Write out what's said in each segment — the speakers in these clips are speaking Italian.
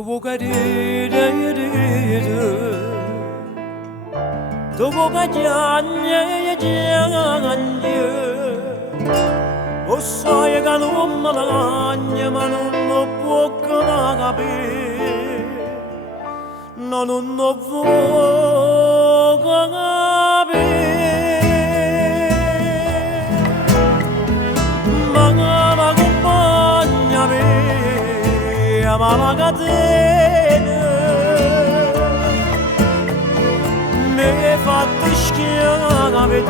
dopo cadere, dopo cadere, o sai che non me la cagna, ma non lo può capire, no, non lo può capire. Ma la compagna mia, ma la catena mi hai fatto schiavare,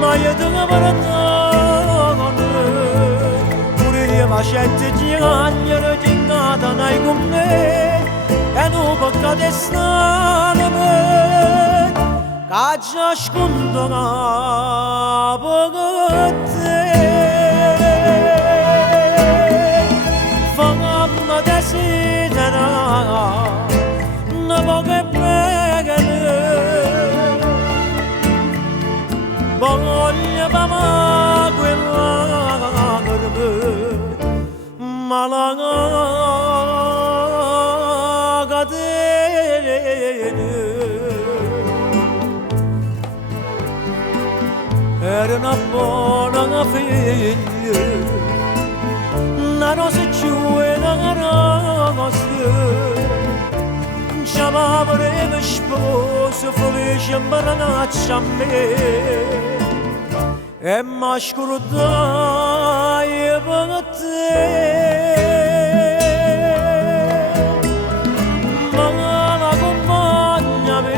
ma io te ne perdono. Pure io mi scelto di cagnare, di catanare con me, e non peccato è stato per che già scontava per te. Fammi desiderare una poca pregare, voglio papà quella che ma la catena era una buona figlia, una rosa giù e una rosa. Chiamava le spose felice e maranaccia a me, e mi scordai per te. Ma la compagna mia,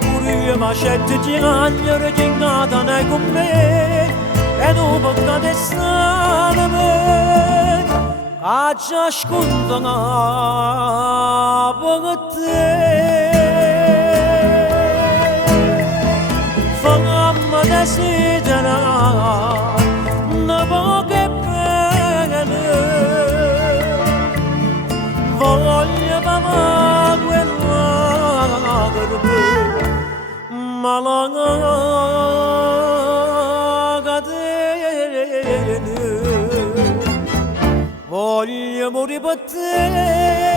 pure io mi scelto di cagnare, di catanare con me, e non peccato è stato per che già scontava per te. Fammi desiderare una poca pregare, voglio papà quella che ma la catena voglio morire per te.